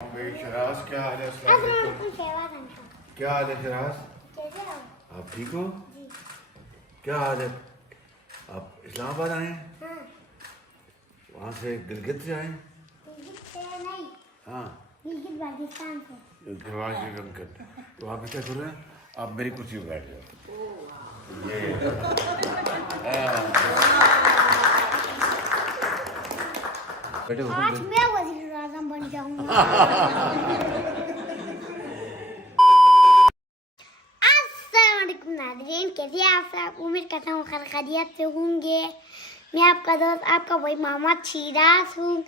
शराज क्या हाल है? अस्सलाम वालेकुम। क्या हाल है शराज? आप ठीक हो? क्या हाल है? आप इस्लामाबाद आए हैं? हाँ। वहाँ से गिलगित से आए? नहीं, हाँ, गिलगित बाल्टिस्तान से। तो आप क्या कर रहे हैं? आप मेरी कुर्सी पर बैठ जाओ। ये बेटे आज मैं वज़ीर आज़म बन जाऊंगा। अस्सलाम वालेकुम नाज़रीन, कैसे हैं आप सब? उम्मीद करता हूँ खैरियत से होंगे। मैं आपका दोस्त, आपका वही मोहम्मद शिराज हूँ।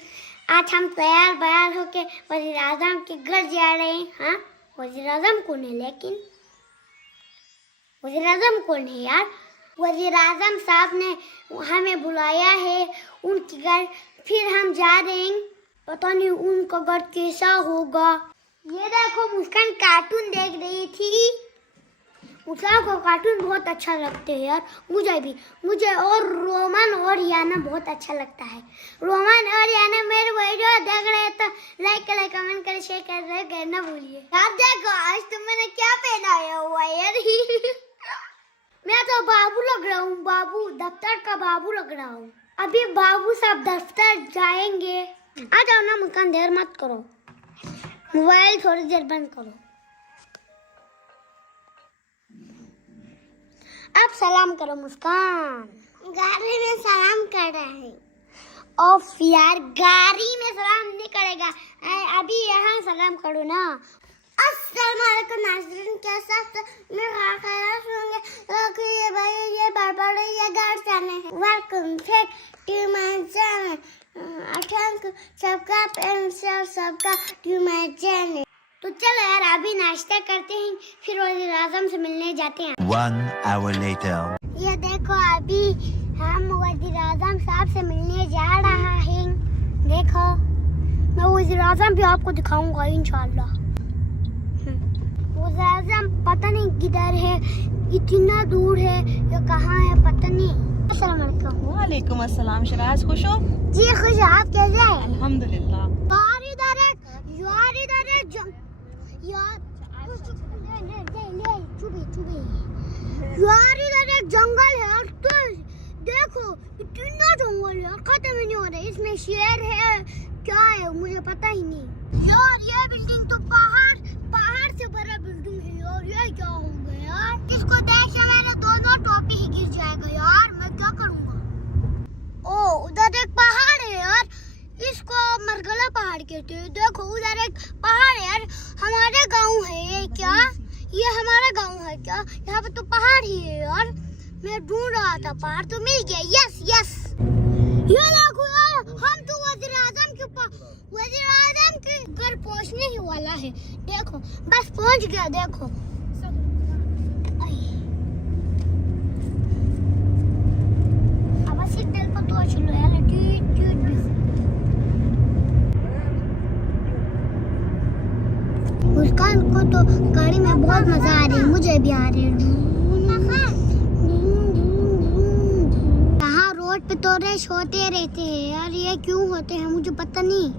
आज हम तैयार बयार होके वज़ीर आज़म के घर जा रहे हैं। हाँ, वज़ीर आज़म कौन है? लेकिन वज़ीर आज़म कौन है यार? वज़ीर आज़म साहब ने हमें बुलाया है उनके घर, फिर हम जा रहे हैं। पता नहीं उनका घर कैसा होगा। ये देखो, मुस्कान कार्टून देख रही थी। मुस्कान को कार्टून बहुत अच्छा लगते हैं यार, मुझे और रोमन और याना बहुत अच्छा लगता है। रोमन और याना मेरे वीडियो देख रहे हैं तो लाइक करें, कमेंट करें, शेयर करें ना भूलिए। यार देखो, आज तो मैंने क्या पहनाया हुआ है यार। मैं तो बाबू लग रहा हूँ, बाबू, दफ्तर का बाबू लग रहा हूँ। अभी बाबू साहब दफ्तर जाएंगे। आ जाओ ना मुस्कान, देर मत करो, मोबाइल थोड़ी देर बंद करो। अब सलाम करो मुस्कान। गाड़ी में सलाम कर रहे हैं। ऑफ यार, गाड़ी में सलाम नहीं करेगा, अभी यहाँ सलाम करो ना। अस्सलाम वालेकुम नाज़रीन, कैसा मैं खैरियत से होंगे। ये भाई, ये बार ये घर जाने हैं। Welcome back to my channel. सबका पेंसिल, सबका टू माय चैनल। तो चलो यार, अभी नाश्ता करते हैं, फिर वज़ीर आज़म से मिलने जाते हैं। 1 hour later. ये देखो, अभी हम वज़ीर आज़म साहब से मिलने जा रहा है। देखो, मैं वज़ीर आज़म भी आपको दिखाऊंगा इंशाल्लाह। वज़ीर आज़म पता नहीं किधर है, इतना दूर है या कहाँ है पता नहीं। अस्सलाम वालेकुम। वालेकुम अस्सलाम। शराज, खुश हो? जी खुश, आप कैसे हैं? अल्हम्दुलिल्लाह। यार इधर एक जंगल है यार। तो देखो, इतना जंगल है, खत्म ही नहीं हो रहा। इसमें शेर है, क्या है मुझे पता ही नहीं यार। ये बिल्डिंग तो पहाड़ से बड़ा बिल्डिंग है यार। ये क्या हो गया यार? इसको देख के मेरे दोनों टोपी ही गिर जाएगा यार, मैं क्या करूँगा। ओ, उधर एक पहाड़ है यार, इसको मरगला पहाड़ कहते हैं। देखो, उधर एक पहाड़ है यार। हमारे गांव है ये क्या? ये हमारा गांव है क्या? यहाँ पे तो पहाड़ ही है यार। मैं ढूंढ रहा था पहाड़, तो मिल गया। यस यस, ये देखो यार, हम तो वज़ीर आज़म के घर पहुँचने ही वाला है। देखो, बस पहुँच गया। देखो, अब सिग्नल पर तो चलो यार। मुस्कान को तो गाड़ी में बहुत मजा आ रही है, मुझे भी आ रही है। यहाँ रोड पे तो रेस होते रहते हैं यार, ये क्यों होते हैं मुझे पता नहीं।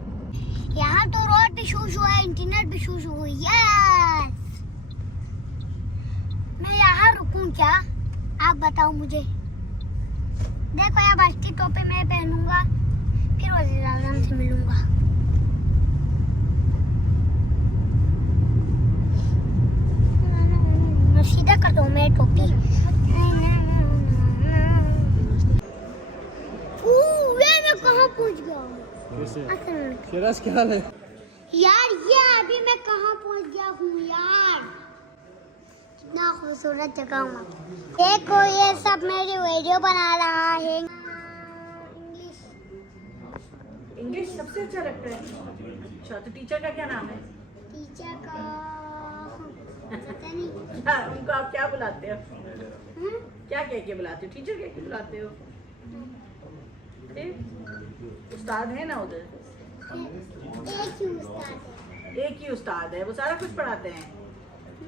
यहाँ तो रोड भी शूश हुआ है, इंटरनेट भी शूश हुआ है। यस, मैं यहाँ रुकूं क्या? आप बताओ मुझे। देखो, यहाँ बस की टोपी मैं पहनूंगा, फिर वज़ीर आज़म से मिलूंगा। सीधा कर दो मेरी टोपी। मैं कहाँ पहुँच गया? शराज, क्या हाल है? यार ये अभी मैं कहाँ पहुँच गया हूँ यार। कितना खूबसूरत जगह हूँ। देखो, ये सब मेरी वीडियो बना रहा है। इंग्लिश सबसे अच्छा लगता है। अच्छा, तो टीचर का क्या नाम है? टीचर का पता नहीं। उनको आप क्या बुलाते हो? क्या कह के बुलाते हो? टीचर कह के बुलाते हो? उस्ताद है ना उधर? एक ही उस्ताद है, वो सारा कुछ पढ़ाते हैं।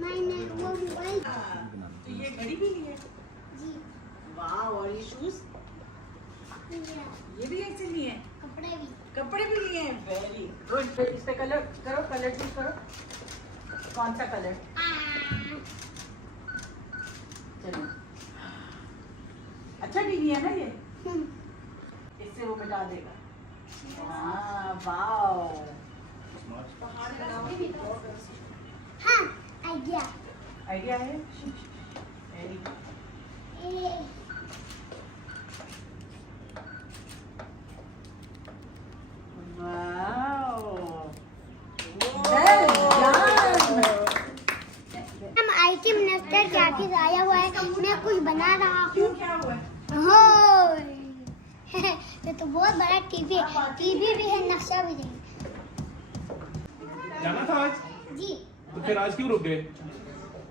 मैंने वो मोबाइल। तो ये घड़ी भी ली है? जी। वाह, और ये शूज? ये भी एक से लिए हैं, कपड़े भी लिए हैं। Very good. इस पे कलर करो, कलर चूज करो। कौन सा कलर? चलो, अच्छा भी लिया ना ये, इससे वो मिटा देगा। हाँ, वाओ। हाँ, आइडिया। आइडिया है। Very good. हम आईटी मिनिस्टर के ऑफिस आया हुआ है, मैं कुछ बना रहा हूँ। क्या हुआ? ये तो बहुत बड़ा टीवी है, टीवी भी है, नक्शा भी है। जाना था आज? जी, तो फिर आज क्यों रुक गए?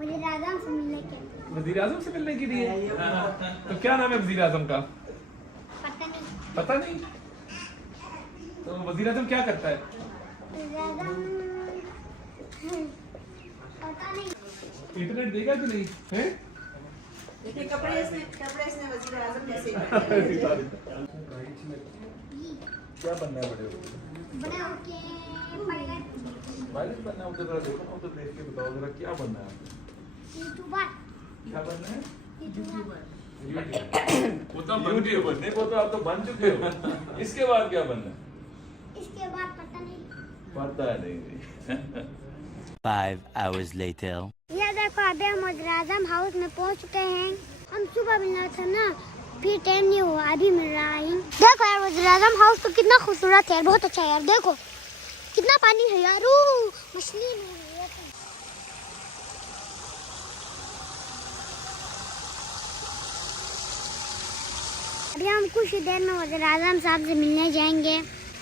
वज़ीर आज़म से मिलने के लिए। वजीर आजम से मिलने के लिए? तो क्या नाम है वजीर आजम का? पता नहीं। पता नहीं? तो वजीर आजम क्या करता है? वज़ीर आज़म पता नहीं। इंटरनेट देगा कि नहीं है? देखिए, कपड़े इसने वज़ीर आज़म जैसे ही पहने। क्या बनना है बड़े होके? बड़े होके पायलट बनना है? उधर जरा देखो ना, उधर देख के बताओ जरा क्या बनना है? यूट्यूबर। क्या बनना है? यूट्यूबर। वो तो बन गए बनने, वो तो आप तो बन चुके हो। इसके बाद क्या बनना है? इसके बाद पता नहीं। पता नहीं। 5 hours later. ये देखो, अभी हम वज़ीर आज़म हाउस में पहुंच चुके हैं। हम सुबह मिलना था ना, फिर टाइम नहीं हुआ, अभी मिल रहा है। देखो यार, वज़ीर आज़म हाउस तो कितना खूबसूरत है यार, बहुत अच्छा है यार। देखो कितना पानी है यार, मछली है। अभी हम कुछ ही देर में वज़ीर आज़म साहब से मिलने जाएंगे।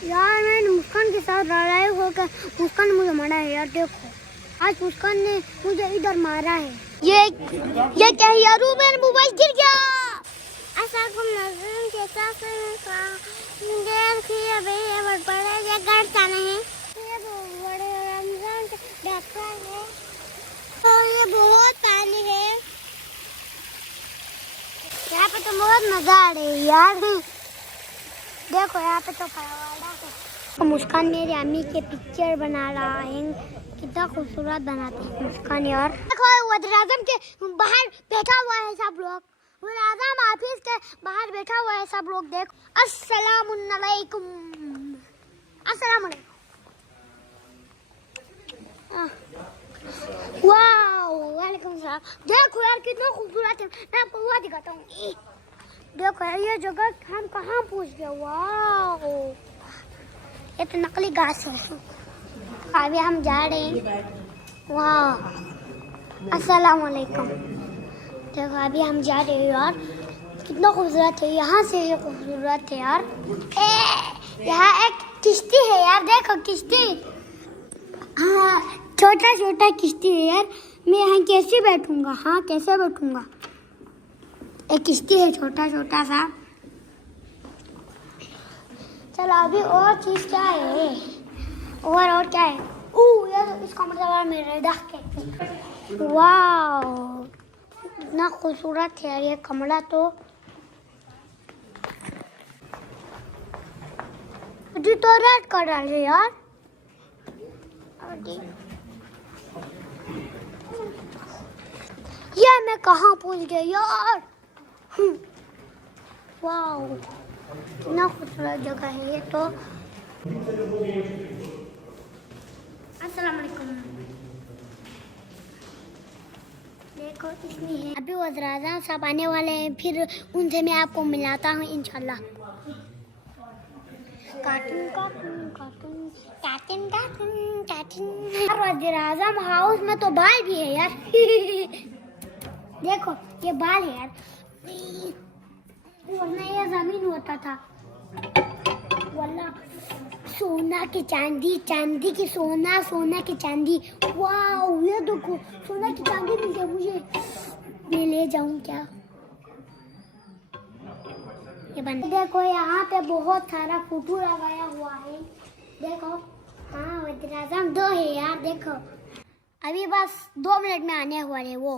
यार मैंने मुस्कान के साथ लड़ाई होकर मुस्कान ने मुझे मारा है यार। देखो आज मुस्कान ने मुझे इधर मारा है। ये क्या है यार, मेरा मोबाइल गिर गया। ऐसा तुम नजर के साथ देर की अभी बहुत बड़े ये करता नहीं। ये बड़े रमजान के डॉक्टर है, तो ये बहुत पानी है यहाँ पे, तो बहुत मजा आ रही है यार। देखो यहाँ पे तो फवाड़ा है। मुस्कान मेरी अम्मी के पिक्चर बना रहा है, कितना खूबसूरत बनाते हैं मुस्कान यार। देखो वज़ीर आज़म के बाहर बैठा हुआ है सब लोग, वज़ीर आज़म ऑफिस के बाहर बैठा हुआ है सब लोग। देखो, अस्सलामुअलैकुम, अस्सलामुअलैकुम। वाओ, वालेकुम सलाम। देखो यार कितना खूबसूरत है, मैं आपको वो दिखाता हूँ। देखो यार ये जगह हम कहाँ पहुँच गए। वाओ, ये तो नकली घास है। अभी हम जा रहे हैं। वाह, अस्सलाम वालेकुम। देखो अभी हम जा रहे हैं यार, कितना खूबसूरत है। यहाँ से ये खूबसूरत है यार। यहाँ एक किश्ती है यार, देखो किश्ती। हाँ, छोटा छोटा किश्ती है यार। मैं यहाँ कैसे बैठूंगा? हाँ, कैसे बैठूंगा? एक किश्ती है छोटा छोटा सा। चलो अभी और चीज क्या है? और क्या है? ये तो इसका मतलब मेरे देख के। वाओ, इतना खूबसूरत है यार ये कमरा। तो रेड कर डाले यार। ये मैं कहाँ पहुँच गया यार। वाओ, इतना खूबसूरत जगह है ये तो। अस्सलाम वालेकुम। देखो इतनी है। अभी वज़ीर आज़म साहब आने वाले हैं, फिर उनसे मैं आपको मिलाता हूँ इंशाल्लाह। Cartoon cartoon cartoon cartoon cartoon cartoon. वज़ीर आज़म हाउस में तो बाल भी है यार। देखो ये बाल है यार, वरना ये जमीन होता था। वल्ला सोना की चांदी, चांदी की सोना, सोना की चांदी। वाह, ये देखो सोना की चांदी मिल गया मुझे। मैं ले जाऊं क्या? ये बंद। देखो यहाँ पे बहुत सारा फोटो लगाया हुआ है। देखो, हाँ वज़ीर आज़म 2 है यार। देखो अभी बस 2 मिनट में आने वाले हैं वो।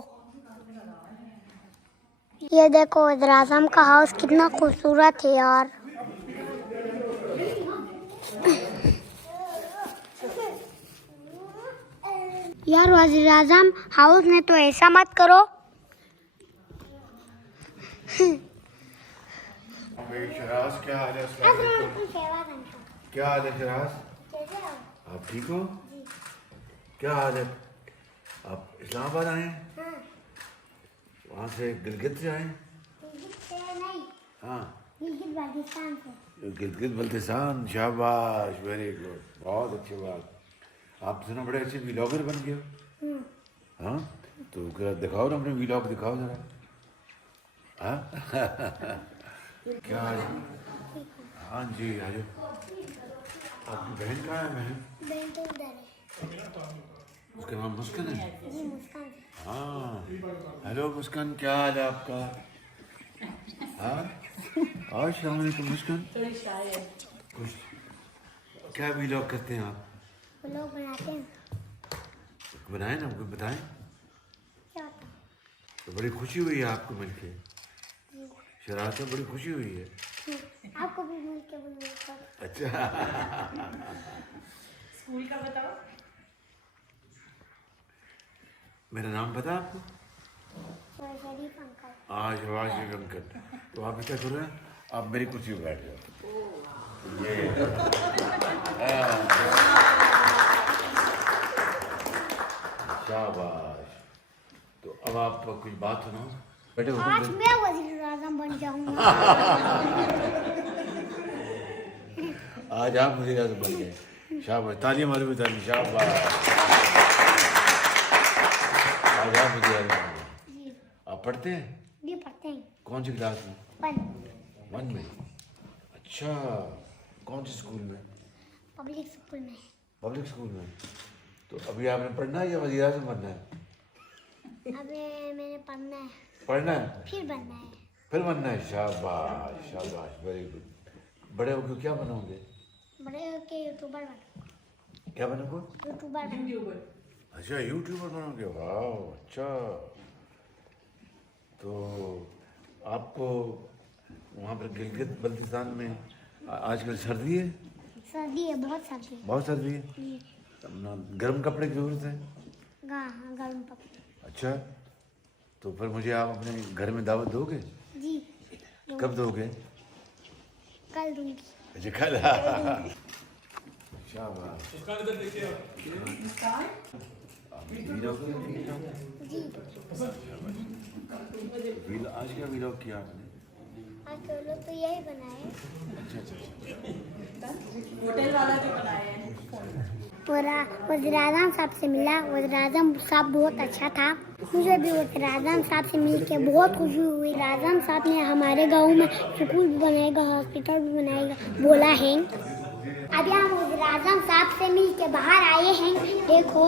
ये देखो वज़ीर आज़म का हाउस कितना खूबसूरत है यार। यार वज़ीर आज़म हाउस में तो ऐसा मत करो। शराज क्या हाल है? अस्सलाम वालेकुम। क्या हाल है शराज? आप ठीक हो? क्या हाल है? आप इस्लामाबाद आए हैं? वहाँ से गिलगित से आए हैं? हाँ गिलगित बल्तिस्तान। शाबाश, वेरी गुड, बहुत अच्छी बात। आप तो ना बड़े अच्छे व्लॉगर बन गए हो। हाँ तो दिखाओ ना, अपने व्लॉग दिखाओ जरा। हाँ क्या हाल है? हाँ जी आ जाओ। आपकी बहन कहाँ है? बहन तो उधर है। उसका नाम मुस्कान है? जी मुस्कान। हाँ हेलो मुस्कान, क्या हाल है आपका? हाँ अस्सलाम वालेकुम मुस्कान। कुछ क्या व्लॉग करते हैं आप? व्लॉग बनाते हैं। बनाए ना, हमको बताएं। क्या होता है? तो बड़ी खुशी हुई है आपको मिलके। शराब से बड़ी खुशी हुई है। आपको भी मिल के मिलकर। अच्छा स्कूल का बताओ। मेरा नाम पता आपको? शरीफ अंकल। शबाश अंकल। तो आप ऐसा करो ना, आप मेरी कुर्सी पर बैठ जाओ। ये शाबाश। तो अब आप कुछ बात सुनाओ। बैठे हो? आज मैं वज़ीर आज़म बन जाऊंगा। आज आप मुझे याद बन गए। शाबाश, तालियां मारो भी ताली। शाबाश, आज आप मुझे याद बन गए। आप पढ़ते हैं? जी पढ़ते हैं। कौन सी क्लास में? 1 में। अच्छा, कौन से स्कूल में? पब्लिक स्कूल में। पब्लिक स्कूल में। तो अभी आपने पढ़ना है या वज़ीर आज़म बनना है? अबे मैंने पढ़ना है, पढ़ना है फिर बनना है। फिर बनना है। शाबाश शाबाश, वेरी गुड। बड़े होकर क्या बनोगे? बड़े होके यूट्यूबर बन। क्या बनोगे? यूट्यूबर बन। अच्छा यूट्यूबर बनोगे, वाह अच्छा। तो आपको वहाँ पर गिलगित बल्तिस्तान में आजकल सर्दी है? सर्दी है, बहुत सर्दी है। बहुत सर्दी है। अपना गर्म कपड़े की जरूरत है। हाँ गर्म कपड़े। अच्छा, तो फिर मुझे आप अपने घर में दावत दोगे? जी कब दोगे? कल दूंगी। अच्छा कल। शाबाश। उसका इधर देखिए आप। आज क्या व्लॉग किया आपने? आज तो लोग तो यही बनाए। अच्छा अच्छा अच्छा। होटल वाला भी बनाया है। वज़ीर आज़म साहब से मिला। वज़ीर आज़म साहब बहुत अच्छा था। मुझे भी वज़ीर आज़म साहब से मिल के बहुत खुशी हुई। वज़ीर आज़म साहब ने हमारे गांव में स्कूल भी बनाएगा, हॉस्पिटल भी बनाएगा बोला है। अभी हम वज़ीर आज़म साहब से मिल के बाहर आए हैं। देखो